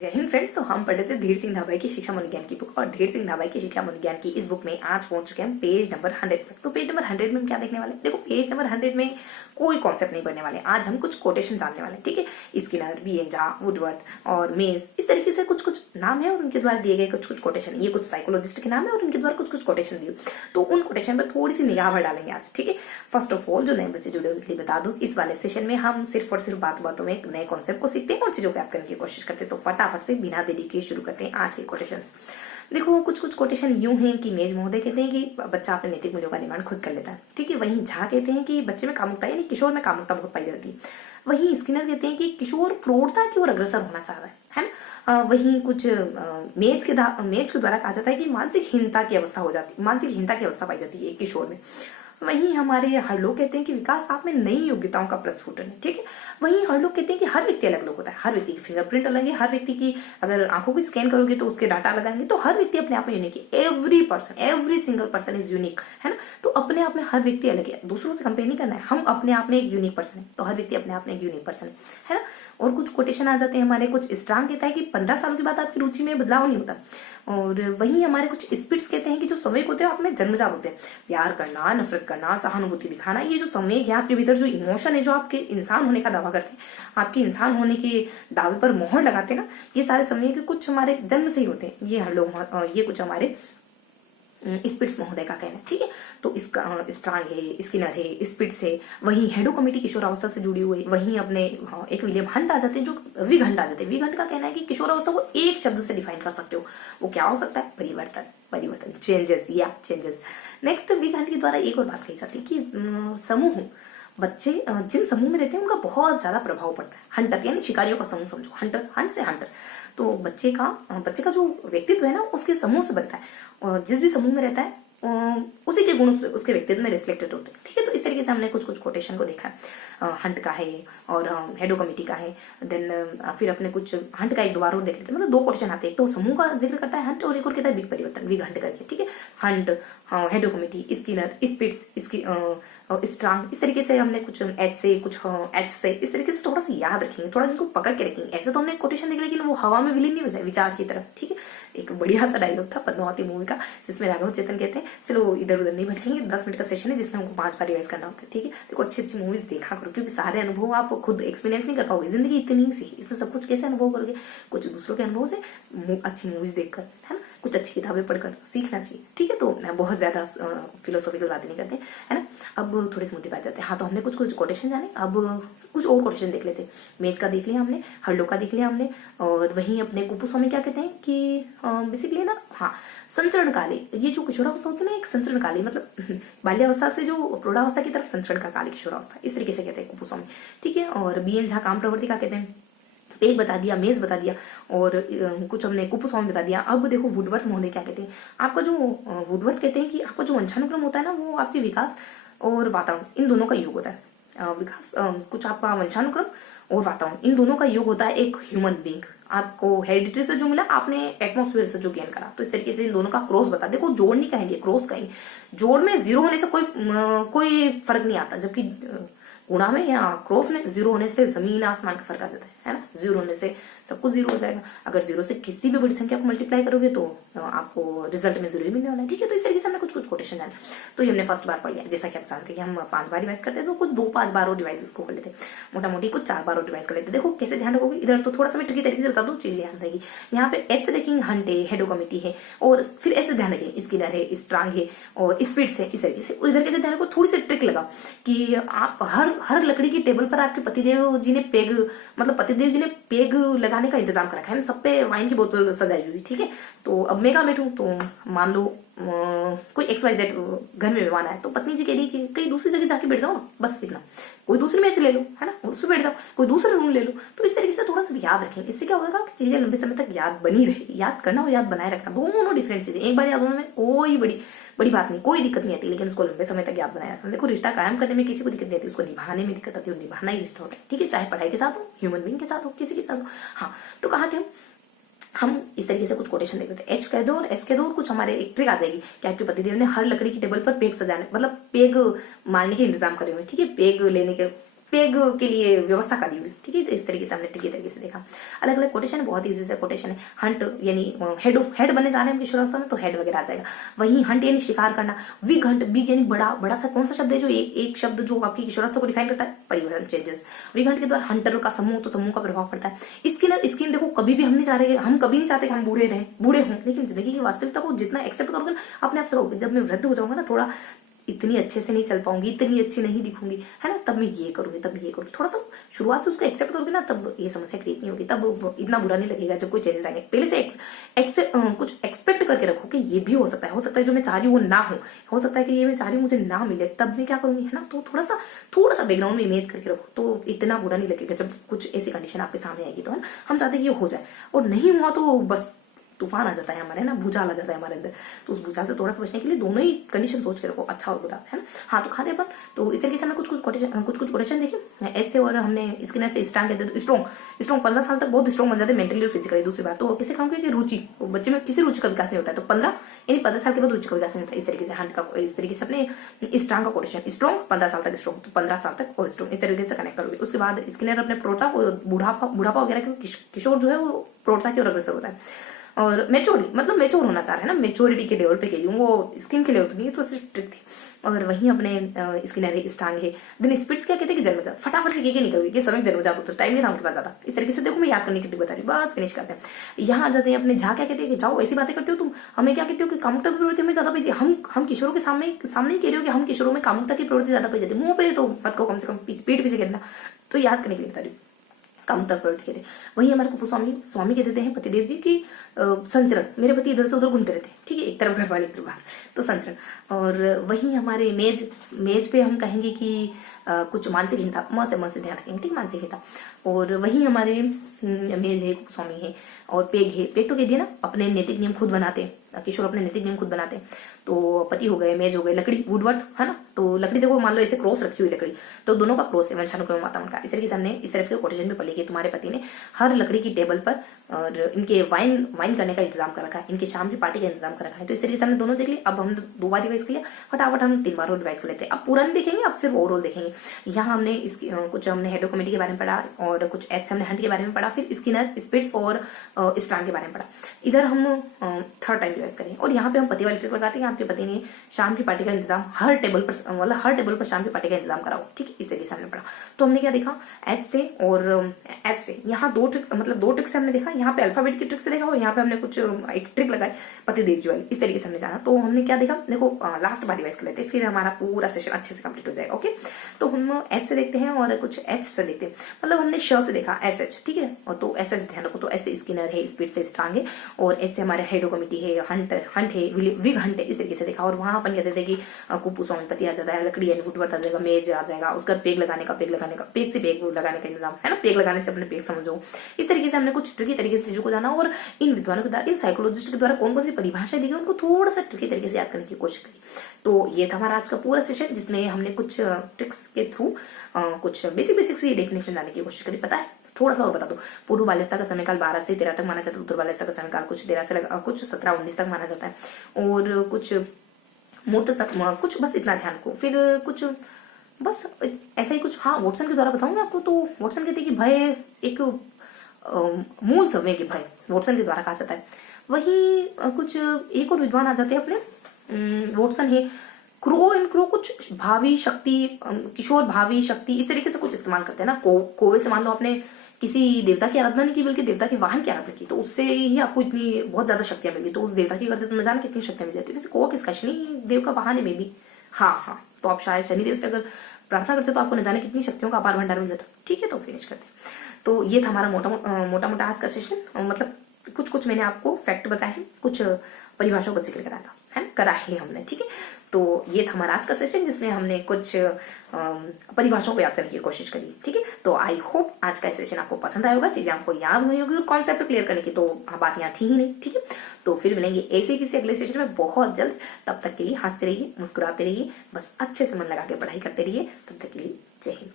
जय हिंद फ्रेंड्स। तो हम पढ़ रहे थे धीर सिंह धाबाई की शिक्षा मनोविज्ञान की बुक, और धीर सिंह धाबाई की शिक्षा मनोविज्ञान की इस बुक में आज पहुंच चुके हैं पेज नंबर 100 पर। तो पेज नंबर 100 में हम क्या देखने वाले हैं? देखो, पेज नंबर 100 में कोई कॉन्सेप्ट नहीं पढ़ने वाले, आज हम कुछ कोटेशन जानने वाले हैं। ठीक है, स्किनर, बीएन झा, वुडवर्थ और मेज, इस तरीके से कुछ कुछ नाम है और उनके द्वारा दिए गए कुछ कुछ कोटेशन। ये कुछ साइकोलॉजिस्ट के नाम है और उनके द्वारा कुछ कुछ कोटेशन दिए, तो उन कोटेशन पर थोड़ी सी निगाह भर डालेंगे आज। ठीक है, फर्स्ट ऑफ ऑल जो नए बच्चे जुड़े हुए बता दो, इस वाले सेशन में हम सिर्फ और सिर्फ बातों में एक नए कॉन्सेप्ट को सीखते हैं और चीजों को याद करने की कोशिश करते हैं। तो फटाफट से बिना देरी के शुरू करते हैं आज के कोटेशंस। देखो, कुछ कुछ कोटेशन यूं हैं कि मेज महोदय कहते हैं कि बच्चा अपने नैतिक मूल्यों का निर्माण खुद कर लेता है। ठीक है, वहीं झा कहते हैं कि बच्चे में कामुकता यानी किशोर में कामुकता बहुत पाई जाती है। वहीं स्किनर कहते हैं कि किशोर प्रौढ़ता की ओर अग्रसर होना चाह रहा है ना। वहीं कुछ मेज के द्वारा कहा जाता है कि मानसिक हीनता की अवस्था हो जाती है, मानसिक हीनता की अवस्था पाई जाती है किशोर में। वहीं हमारे हर लोग कहते हैं कि विकास आप में नई योग्यताओं का प्रस्फुटन है। ठीक है, वहीं हर लोग कहते हैं कि हर व्यक्ति अलग अलग होता है, हर व्यक्ति की फिंगरप्रिंट अलग है, हर व्यक्ति की अगर आंखों को स्कैन करोगे तो उसके डाटा लगाएंगे, तो हर व्यक्ति अपने आप में यूनिक है। Every single person is unique, है ना। तो अपने आप में हर व्यक्ति अलग है, दूसरों से कंपेयर नहीं करना है, हम अपने आप में एक यूनिक पर्सन है, तो हर व्यक्ति अपने आप में एक यूनिक पर्सन है ना। और कुछ कोटेशन आ जाते हैं हमारे। कुछ स्ट्रांग कहता है कि 15 सालों के बाद आपकी रुचि में बदलाव नहीं होता। और वहीं हमारे कुछ स्पिट्स कहते हैं कि जो संवेग होते हैं आप में जन्मजात होते हैं, प्यार करना, नफरत करना, सहानुभूति दिखाना, ये जो संवेग है आपके भीतर, जो इमोशन है, जो आपके इंसान होने का दावा करते हैं, आपके इंसान होने के दावे पर मोहर लगाते हैं ना, ये सारे संवेग कुछ हमारे जन्म से ही होते हैं। ये हर लोग, ये कुछ हमारे स्पिट्स महोदय का कहना है। ठीक है, तो इसका स्ट्रांग है, स्किनर है, स्पिट्स है। वहीं हेडो कमेटी किशोरावस्था से जुड़ी हुई। वहीं अपने एक विलियम हंट आ जाते हैं, जो विघंट आ जाते हैं। विघंट का कहना है कि किशोरावस्था को एक शब्द से डिफाइन कर सकते हो, वो क्या हो सकता है? परिवर्तन, चेंजेस। नेक्स्ट, विघंट के द्वारा एक और बात कही जाती है कि समूह, बच्चे जिन समूह में रहते हैं उनका बहुत ज्यादा प्रभाव पड़ता है। हंटर यानी शिकारियों का समूह समझो, हंट से हंटर। तो बच्चे का जो व्यक्तित्व है ना, उसके समूह से बनता है, और जिस भी समूह में रहता है उसी के गुण उसके व्यक्तित्व में रिफ्लेक्टेड होते हैं। ठीक है, तो इस तरीके से हमने कुछ कुछ कोटेशन को देखा है। हंट का है और हेडो कमिटी का है। देन फिर अपने कुछ हंट का एक दो बार और देख लेते हैं, मतलब दो कोटेशन आते हैं। एक तो समूह का जिक्र करता है हंट, और एक और कहता है बिग परिवर्तन, विघंट करके। ठीक है, Hunt, Hadow committee, Skinner, Spitz, Strong, इस तरीके से हमने कुछ एच से, कुछ एच से, इस तरीके से थोड़ा सा याद रखेंगे, थोड़ा इनको पकड़ के रखेंगे। ऐसे तो हमने कोटेशन देख, लेकिन वो हवा में विलीन नहीं हो जाए विचार की तरफ। ठीक है, एक बढ़िया सा डायलॉग था पद्मावती मूवी का, जिसमें राघव चेतन कहते हैं चलो इधर उधर नहीं भटकेंगे, 10 मिनट का सेशन है जिसमें हमको 5 बार रिवाइज करना होता है। ठीक है, देखो अच्छी अच्छी मूवीज देखा करो, क्योंकि सारे अनुभव आप खुद एक्सपीरियंस नहीं कर पाओगे, जिंदगी इतनी सी, इसमें सब कुछ कैसे अनुभव करोगे? कुछ दूसरों के अनुभव से, अच्छी मूवीज देखकर, है ना, कुछ अच्छी किताबें पढ़कर सीखना चाहिए। ठीक है, तो बहुत ज्यादा फिलोसॉफिकल बातें नहीं करते, है ना। अब थोड़ी सी मुद्दे बात जाते हैं। हाँ, तो हमने कुछ कुछ कोटेशन जाने, अब कुछ और कोटेशन देख लेते हैं। मेज का देख लिया हमने, हर्लो का देख लिया हमने, और वहीं अपने कुपुस्वामी क्या कहते हैं कि बेसिकली ना, हाँ, संचरण काले, ये जो किशोरावस्था होती है ना, एक संचरण काले, मतलब बाल्यावस्था से जो प्रौढ़ावस्था की तरफ संचरण का काल किशोरावस्था, इस तरीके से कहते हैं कुपुस्वामी। ठीक है, और बीएन झा काम प्रवृत्ति का कहते हैं, पेग बता दिया, मेज बता दिया, और कुछ हमने कुपुस्वामी बता दिया। अब देखो वुडवर्थ महोदय क्या कहते हैं। आपका जो वुडवर्थ कहते हैं कि आपका जो वंशानुक्रम होता है ना, वो आपके विकास और वातावरण, इन दोनों का योग होता है। विकास, कुछ आपका वंशानुक्रम और वातावरण, इन दोनों का योग होता है एक ह्यूमन बींग। आपको हेरिडिटी से जो मिला, आपने एटमोस्फेयर से जो गेन करा, तो इस तरीके से इन दोनों का क्रॉस बता। देखो, जोड़ नहीं कहेंगे, क्रॉस कहेंगे। जोड़ में जीरो होने से कोई फर्क नहीं आता, जबकि गुणा में या क्रॉस में जीरो होने से जमीन आसमान का फर्क आ जाता है ना। जीरो होने से सब कुछ जीरो हो जाएगा। अगर जीरो से किसी भी बड़ी संख्या को मल्टीप्लाई करोगे तो आपको रिजल्ट में जीरो ही मिलने वाला है। ठीक है, तो इस तरीके से हमने कुछ कुछ कोटेशन जाना, तो ये हमने फर्स्ट बार पढ़ लिया। जैसा कि आप जानते हैं कि हम 5 बार रिवाइज करते हैं, तो कुछ 2-5 बार और रिवाइज इसको कर लेते हैं, मोटा मोटी कुछ 4 बार और रिवाइज कर लेते हैं। देखो कैसे ध्यान रखोगे, इधर तो थोड़ा सा मैं ट्रिकी तरीके से बता दूं, चीज ध्यान रहेगी। यहाँ पे एच से देखेंगे हंट है, हेडो कमिटी है, और फिर ऐसे ध्यान रखेंगे स्किनर है, स्ट्रांग है और स्पिट्स है। इस तरीके से इधर कैसे ध्यान रखो, थोड़ी सी ट्रिक लगाओ कि आप हर लकड़ी की टेबल पर आपके पतिदेव जी ने पेग, मतलब पतिदेव जी ने पेग लगाने का इंतजाम कर रखा है, सब पे वाइन की बोतल सजाई हुई। ठीक है, तो अब मैं कहाँ बैठूं, तो मान लो कोई XYZ घर में मेहमान आया, तो पत्नी जी कह रही कि कहीं दूसरी जगह जाके बैठ जाओ ना, बस इतना, कोई दूसरी मैच ले लो, है ना, उस पर बैठ जाओ, कोई दूसरा रूम ले लो। तो इस तरीके से थोड़ा सा याद रखें, इससे क्या होगा कि चीजें लंबे समय तक याद बनी रहेगी। याद करना और याद बनाए रखना, दोनों डिफरेंट चीजें। एक बार याद होने में कोई बड़ी बात नहीं, कोई दिक्कत नहीं आती, लेकिन उसको लंबे समय तक याद बनाए रखना। देखो, रिश्ता कायम करने में किसी को दिक्कत नहीं आती, उसको निभाने में दिक्कत आती है, और निभाना ही रिश्ता होता है। ठीक है, चाहे पढ़ाई के साथ हो, ह्यूमन बीइंग के साथ हो, किसी के साथ हो। हाँ, तो कहाँ थे हम इस तरीके से कुछ कोटेशन देख लेते हैं। एच कह दो और एस कह दो, और कुछ हमारे एक ट्रिक आ जाएगी कि आपके पतिदेव ने हर लकड़ी की टेबल पर पेग सजाने, मतलब पेग मारने के इंतजाम करे हुए। ठीक है, पेग लेने के पेग के लिए व्यवस्था कर दी हुई, ठीक है। इस तरीके से हमने ट्रिकी तरीके से देखा। अलग अलग कोटेशन, बहुत इजी से कोटेशन है। हंट यानी हेड बनने जा रहे हैं किशोरावस्था में, तो हेड वगैरह आ जाएगा। वहीं हंट यानी शिकार करना, बिग हंट, बिग यानी बड़ा, बड़ा सा कौन सा शब्द है जो एक शब्द जो आपकी किशोरावस्था को डिफाइन करता है, परिवर्तन, चेंजेस। बिग हंट के द्वारा हंटर का समूह, तो समूह का प्रभाव पड़ता है। स्किन देखो, कभी भी हम नहीं चाह रहे, हम कभी नहीं चाहते कि हम बूढ़े रहें, बूढ़े हों, लेकिन जिंदगी की वास्तविकता को जितना एक्सेप्ट करोगे ना, अपने आप से रहोगे। जब मैं वृद्ध हो जाऊंगा ना, थोड़ा इतनी अच्छे से नहीं चल पाऊंगी, इतनी अच्छी नहीं दिखूंगी, है ना, तब मैं ये करूंगी, तब ये करूंगी। थोड़ा सा शुरुआत से उसको एक्सेप्ट करोगे ना, तब ये समस्या क्रिएट नहीं होगी, तब इतना बुरा नहीं लगेगा जब कोई चेंजेस आएंगे। पहले से कुछ एक्सपेक्ट करके रखो कि ये भी हो सकता है जो मैं चाह रही हूँ वो ना हो सकता है कि ये मैं चाह रही हूँ मुझे ना मिले, तब मैं क्या करूंगी, है ना। तो थोड़ा सा बैकग्राउंड में इमेज करके रखो, तो इतना बुरा नहीं लगेगा जब कुछ ऐसी कंडीशन आपके सामने आएगी। तो है ना, हम चाहते हैं कि ये हो जाए, और नहीं हुआ तो बस तूफान आ जाता है हमारे ना, भूचाल आ जाता है हमारे अंदर। तो उस भूचाल से थोड़ा सा बचने के लिए दोनों ही कंडीशन सोच के रखो, अच्छा और बुरा, है ना। हाँ, तो खाते अपन, तो इस तरीके से हमने कुछ कोटेशन देखे एच से, और हमने स्किनर से स्ट्रांग कहते हैं। स्ट्रॉन्ग 15 साल तक बहुत स्ट्रॉन्ग बन जाते हैं मेंटली और फिजिकली। दूसरी बात तो किसे कहूंगी कि रुचि, बच्चे में किसी रुचि का विकास नहीं होता है, तो 15 साल के बाद रुचि का विकास नहीं होता। इस तरीके से हंट का, इस तरीके से अपने स्ट्रांग का कोटेशन, स्ट्रॉन्ग 15 साल तक स्ट्रॉन्ग, तो 15 साल तक और स्ट्रॉन्ग, इस तरीके से कनेक्ट करोगे। उसके बाद स्किनर अपने प्रौढ़ता और बुढ़ापा वगैरह, किशोर जो है वो प्रौढ़ता की ओर अग्रसर होता है। और मेच्योर होना चाह रहे हैं ना, मेच्योरिटी के लेवल पे कह रही हूँ, वो स्किन के लेवल पे नहीं है, तो ट्रिक थी। और वहीं अपने स्किनर है, स्ट्रांग है। देन स्पिट्स क्या कहते हैं कि जन्मजात, फटाफट से के निकल गई कि समय जन्मजात होता है, टाइम नहीं था उनके पास ज्यादा। इस तरीके से देखो, मैं याद करने की ट्रिक बता रही हूँ, बस फिनिश करते हैं। यहाँ आ जाते हैं अपने झा, क्या कहते हैं कि जाओ ऐसी बातें करते हो तुम, हमें क्या कहते हो कि कामुकता की प्रवृत्ति हमें ज्यादा पाई। हम किशोरों के सामने ही कह रहे हो कि हम किशोरों में कामुकता की प्रवृत्ति ज्यादा पाई जाती है। मुंह पे तो मत कहो, कम से कम पीठ पीछे कहना। तो याद करने के लिए बता रही हूँ, कामुकता प्रवृत्ति कहते हैं। वही हमारे कुपुस्वामी कह देते हैं पतिदेव जी की संचरण, मेरे पति इधर से उधर घूमते रहते हैं, ठीक है, एक तरफ घर वाले एक तरफ बाहर, तो संचरण। और वही हमारे मेज पे हम कहेंगे कि कुछ मानसिक हिंसा, म से ध्यान रखेंगे, ठीक, मानसिक हिंसा। और वही हमारे मेज है, कुपुस्वामी है, और पेग है। पेग तो कह दिया ना, अपने नैतिक नियम खुद बनाते हैं, किशोर अपने नैतिक नियम खुद बनाते हैं। तो पति हो गए, मेज हो गए, लकड़ी वुडवर्थ, है ना। तो लकड़ी देखो, मान लो ऐसे क्रॉस रखी हुई लकड़ी, तो दोनों का क्रॉस है, वंशानुक्रम माता उनका। इस तरीके से हमने इस तरह के कोटेशन पे पढ़ी कि तुम्हारे पति ने हर लकड़ी की टेबल पर और इनके वाइन करने का इंतजाम कर रखा है, इनके शाम की पार्टी का इंतजाम कर रखा है। तो इस तरीके से हमने दोनों देख लिया। अब हम 2 बार रिवाइज कर लिया, फटाफट हम 3 बार रिवाइज कर लेते हैं। अब पूरा नहीं देखेंगे, अब सिर्फ ओवरऑल देखेंगे। यहाँ हमने कुछ हमने हेडो कमेटी के बारे में पढ़ा, और कुछ एच हमने हंट के बारे में पढ़ा, फिर स्किनर, स्पिट्स और स्ट्रांग के बारे में पढ़ा। इधर हम 3rd टाइम रिवाइज करें, और यहाँ पे हम पति वाली ट्रिक लगाते हैं। आपके पति ने शाम की पार्टी का इंतजाम हर टेबल पर शाम की पार्टी का इंतजाम कराओ, ठीक है, इस तरीके से हमने पढ़ा। तो हमने क्या देखा, एच से और एच से, यहाँ 2 ट्रिक से हमने देखा। यहाँ पे अल्फाबेट की ट्रिक से देखा, और यहाँ पे हमने कुछ एक ट्रिक लगाई पतिदेव जी वाली, इस तरीके से हमने जाना। तो हमने क्या देखा, देखो लास्ट बार रिवाइज कर लेते हैं, फिर हमारा पूरा सेशन अच्छे से कंप्लीट हो जाएगा। ओके, तो हम एच से देखते हैं और कुछ एच से देखते हैं। मतलब हमने श से देखा, एस एच, ठीक है, और तो एस एच ध्यान रखो। तो ऐसे स्किनर है, स्पिट से स्ट्रांग है, और ऐसे हमारे हेडो कमिटी है, हंट है, विग हंट है, इस तरीके से देखा। और वहां अपन कहते थे कि कुपुस्वामी पति आ जाता है, लकड़ी यानी वुडवर्थ आ जाएगा, मेज आ जाएगा, उसका पेग लगाने का पेग से पेग लगाने का इंतजाम, है ना, पेग लगाने से अपने पेग समझो। इस तरीके से हमने कुछ ट्रिकी तरीके से चीजों को जाना, और इन विद्वानों के द्वारा, इन साइकोलॉजिस्ट के द्वारा कौन कौन सी परिभाषाएं दी गई, उनको थोड़ा सा ट्रिकी तरीके से याद करने की कोशिश करी। तो ये था हमारा आज का पूरा सेशन, जिसमें हमने कुछ ट्रिक्स के थ्रू कुछ बेसिक सी डेफिनेशन जानने की कोशिश करी। पता है, थोड़ा सा और बता दो, पूर्व बाल्यावस्था का समयकाल 12 से 13 तक माना जाता है, उत्तर बाल्यावस्था का समयकाल कुछ 17-19 तक माना जाता है, और कुछ मूर्त कुछ, बस इतना ध्यान रखो। फिर कुछ बस ऐसा ही कुछ, हाँ, वॉटसन के द्वारा बताऊंगा आपको। तो वॉटसन कहते हैं कि भय एक मूल समय के भय, वॉटसन के द्वारा कहा जाता है। वही कुछ एक और विद्वान आ जाते हैं अपने, वॉटसन है, क्रो एंड क्रो, कुछ भावी शक्ति, किशोर भावी शक्ति, इस तरीके से कुछ इस्तेमाल करते हैं ना। कोवे से मान लो आपने किसी देवता की आराधना नहीं की, बल्कि देवता के वाहन की आराधना की, तो उससे ही आपको इतनी बहुत ज्यादा शक्तियां मिली। तो उस देवता की करते तो न जाने कितनी शक्तियां मिल जाती है। वैसे कौवा किसका, शनि देव का वाहन है मे बी, हाँ, तो आप शायद शनिदेव से अगर प्रार्थना करते तो आपको न जाने कितनी शक्तियों का अपार भंडार मिल जाता। ठीक है, तो फिनिश करते हैं। तो ये था हमारा मोटा आज का सेशन। मतलब कुछ मैंने आपको फैक्ट बताए हैं, कुछ परिभाषाओं का जिक्र करा था, है ना, करा है हमने, ठीक है। तो ये था हमारा आज का सेशन, जिसमें हमने कुछ परिभाषाओं को याद करने की कोशिश करी, ठीक है। तो आई होप आज का सेशन आपको पसंद आया होगा, चीजें आपको याद हुई होगी, और कॉन्सेप्ट क्लियर करने की तो बात यहाँ थी ही नहीं, ठीक है। तो फिर मिलेंगे ऐसे किसी अगले सेशन में बहुत जल्द। तब तक के लिए हंसते रहिए, मुस्कुराते रहिए, बस अच्छे से मन लगा के पढ़ाई करते रहिए। तब तक के लिए जय हिंद।